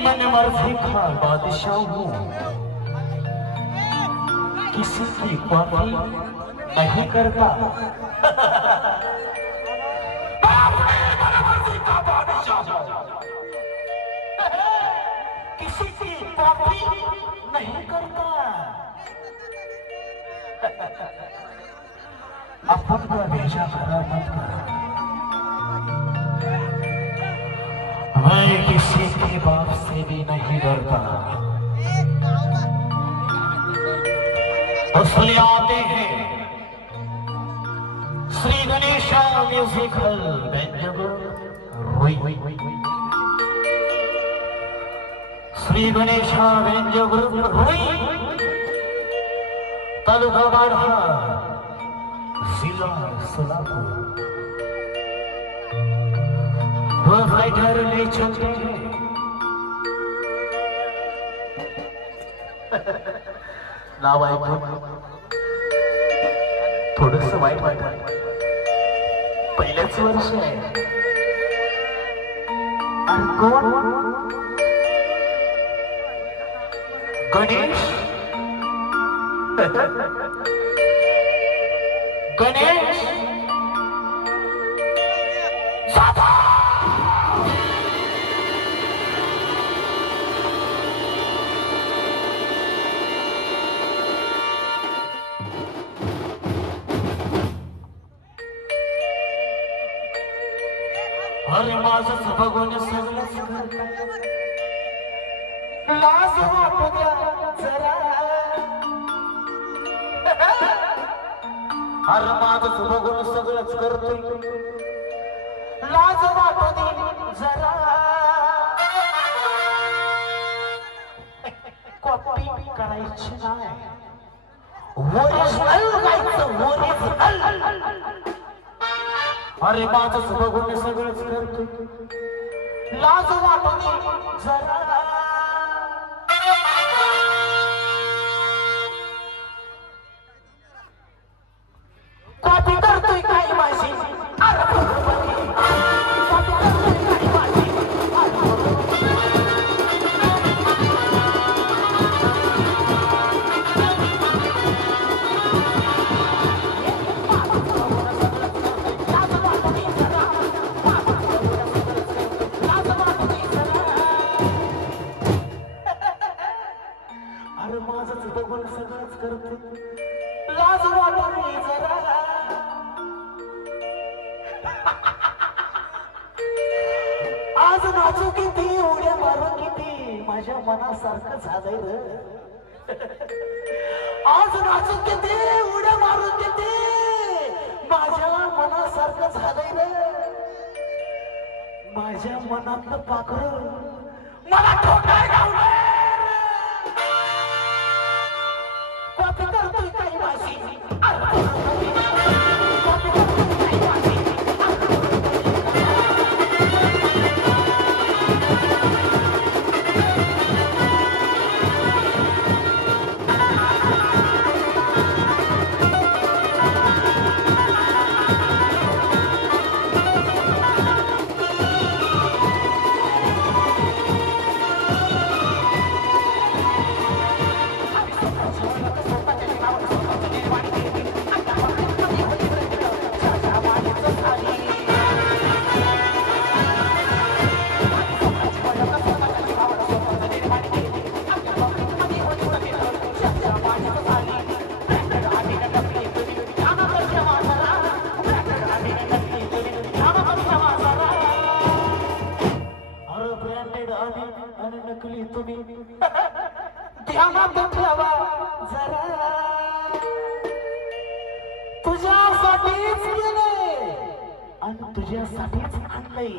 मन मर्जी का बादशाह हूँ, किसी की कॉपी नहीं करता। किसी की कॉपी नहीं करता। अपन का भेजा खराब मत कर। मैं किसी के बाप से भी नहीं डरता। उसने आते हैं श्री गणेश म्यूजिकल श्री गणेश व्यंजन ग्रुप तालुका बाढ़ा जिला सोलापुर। वो फाइटर ले चलते हैं नाव ऐकून थोडंसं वाईट वाटत। पहिल्याच वर्ष आहे आणि कोण गणेश गणेश अरे माझंच बघून सगळंच लाज वाटू द्या जरा। अरे माझंच बघून सगळंच करतोय, लाज वाटू दे जरा। कॉपी करायची नाही, ओरिजिनल गायचं ओरिजिनल। अरे माझंच बघून सगळंच करतोय, लाज वाटू दे जरा। कॉपी करतोय काय माझी लाज वाटू जरा। आज नाचू किती उड्या मारू किती माझ्या मनासारखं झालंय र। आज नाचू किती उड्या मारू किती माझ्या मनासारखं झालंय र। माझ्या मनातलं पाखरं मला ठोकर गावलंय। कॉपी करतोय काही माझी नकली तुम्ही ध्यानात ठेवा जरा। तुझ्यासाठीच केलंय आणि तुझ्यासाठीच आणलंय।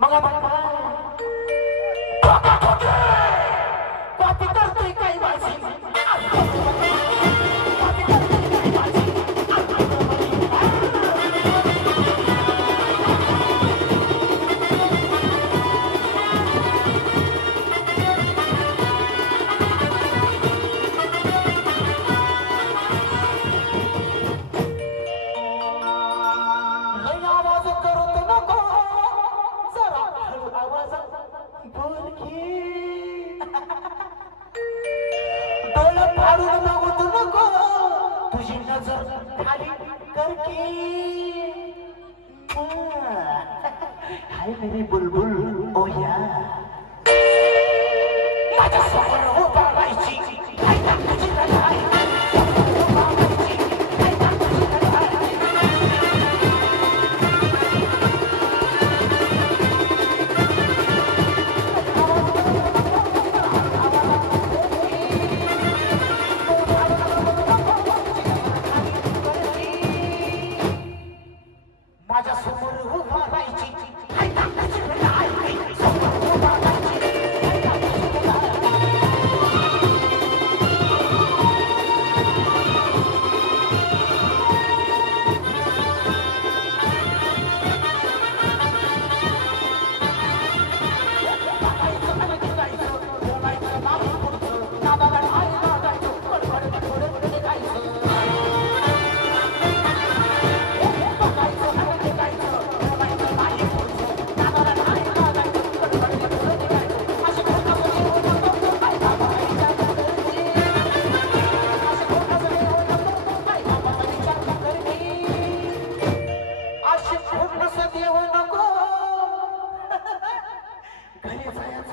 मग कॉपी करतोय काही माझी बोल की डोळं फाडून बघू नको तुझी नजर खाली कर की हाय मेरी बुलबुल ओ या माझ्या समोर उभा राहायची काय तुझी लढाई माझ्या समोर उभा राहायची काय तुझी लढाई समोर उभा राहायची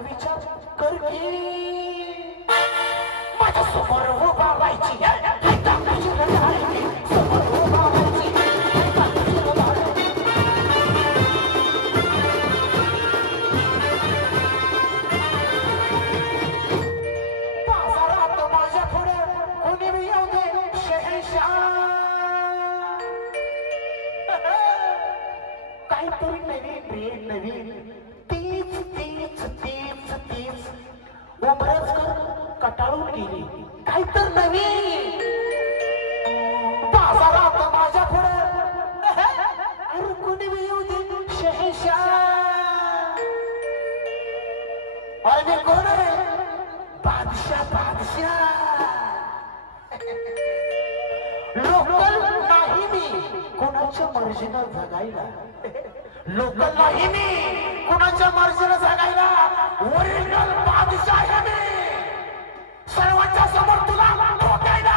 विचार कर की माझ्या समोर उभा राहायची समोर उभा राहायची बाजारात माझ्या पुढे कोणी बी येऊ दे शहनशाह काहीतरी नवीन नवीन तीच तीच तीच तीच उमरच कर कटाळून गेली काही तर नवीन बाजारात माझ्या पुढे अरे कोणी बी येऊ दे शहनशाह अरे मी कोण आहे बादशाह बादशाह लोकल नाही मी कोणाच्या मर्जीनं जगायला लोकल नाही मी कुणाच्या मर्जीनं जगायला ओरिजिनल बादशाह आहे मी सर्वांच्या समोर तुला ठोकायला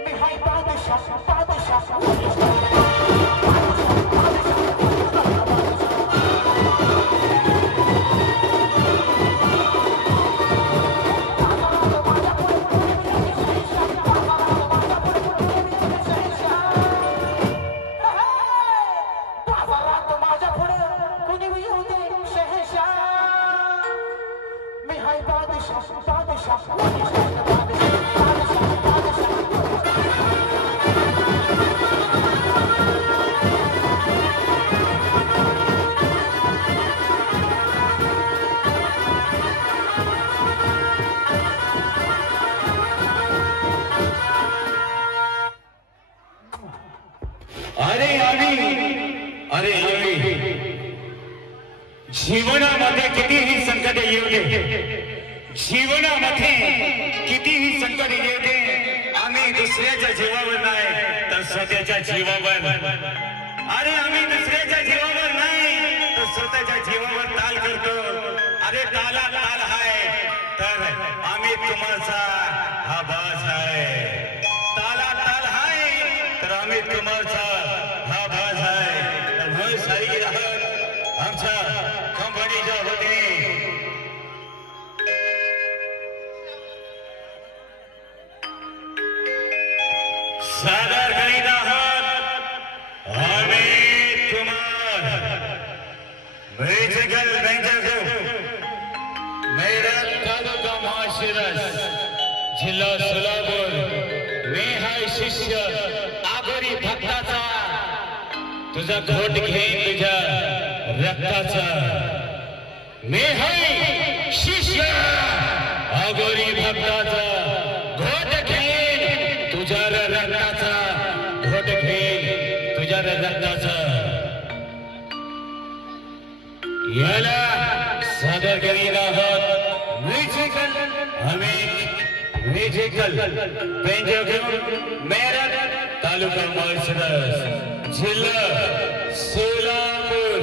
मी हाय बादशाह बादशाह जीवनामध्ये कितीही संकट येऊ दे जीवनामध्ये कितीही संकट येऊ दे आम्ही दुसऱ्याच्या जीवावर नाही तर स्वतःच्या जीवावर अरे आम्ही दुसऱ्याच्या जीवावर नाही तर स्वतःच्या जीवावर ताल करतो अरे ताला ताल आहे तर आम्ही तुम्हाचा हा बाज आहे ताला ताल आहे तर आम्ही तुम्हाचा हा बाज आहे तर हो साई राहत आमच्या कंपनीच्या वतीने सादर करीत आहात अमित कुमार म्युझिकल बेंचर मेरा तालुका माळशिरस जिल्हा सोलापूर मी हाय शिष्य आगोरी भक्ताचा तुझा घोट घेईन तुझ्या रक्ताचा मी हाय शिष्य आगोरी भक्ताचा घोट घेईन तुझ्या रक्ताचा घोट घेईन तुझ्या रक्ताचा याला सादर करीत आहोत म्युझिकल अमित म्युझिकल बेंजो घेऊन मेरठ तालुका माळशिरस जिल्हा सोलापूर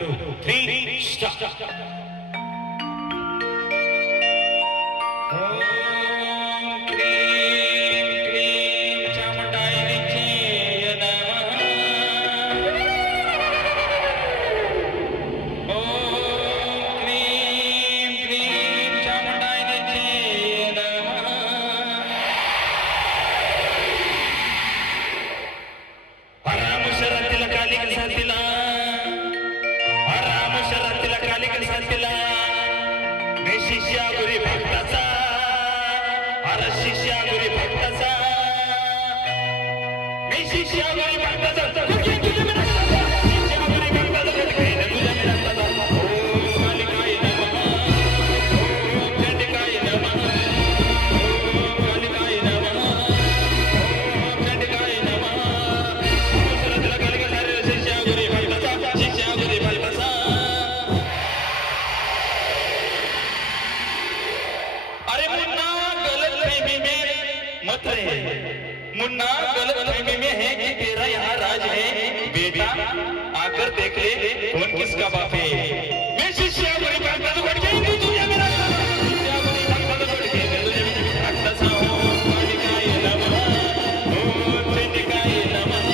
2 3 स्टार्ट। मुन्ना गलतफहमी में है कि तेरा यहाँ राज है बेटा, आकर देख ले कौन किसका बाप है। मैं शिष्या बुरी बात तो बढ़ गई तुझे मेरा शिष्या बुरी बात तो बढ़ गई मैं तुझे रखता सा हूँ कालिकाय नमः ओम चंडिकाय नमः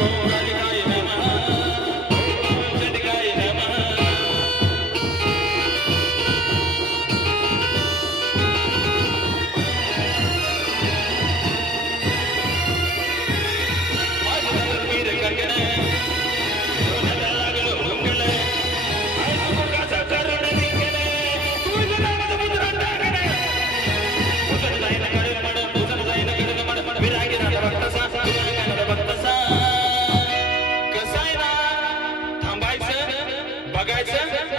ओम कालिकाय नमः ओम चंडिकाय नमः।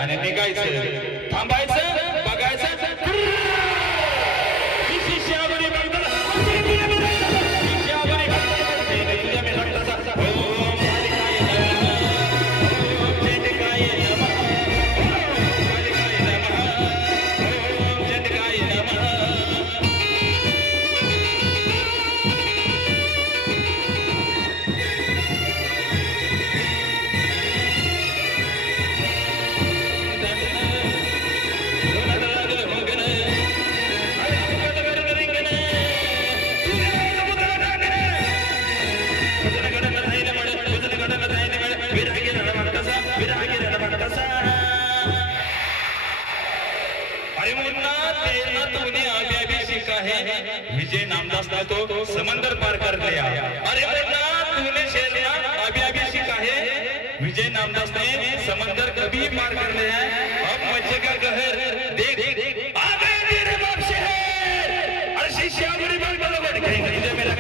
आणि निघायचं, थांबायचं, बघायचं, शिष्यावरी बघताना शिष्यावरी तुझ्या मी रक्ताचा ओम कालिकाय नमः ओम चंडिकाय नमः ओम कालिकाय नमः ओम चंडिकाय नमः। अरे मुन्ना तेरा तूने अभी अभी सीखा है, विजय नामदास ने तो समंदर पार कर लिया। अरे मुन्ना तूने शेरना अभी अभी सीखा है, विजय नामदास ने समंदर कभी पार कर लिया है। अब मजे का कहर देख आ गए तेरे बाप शहर। अरे शिष्या बुरी बात बोलो बढ़ गई तुझे मेरा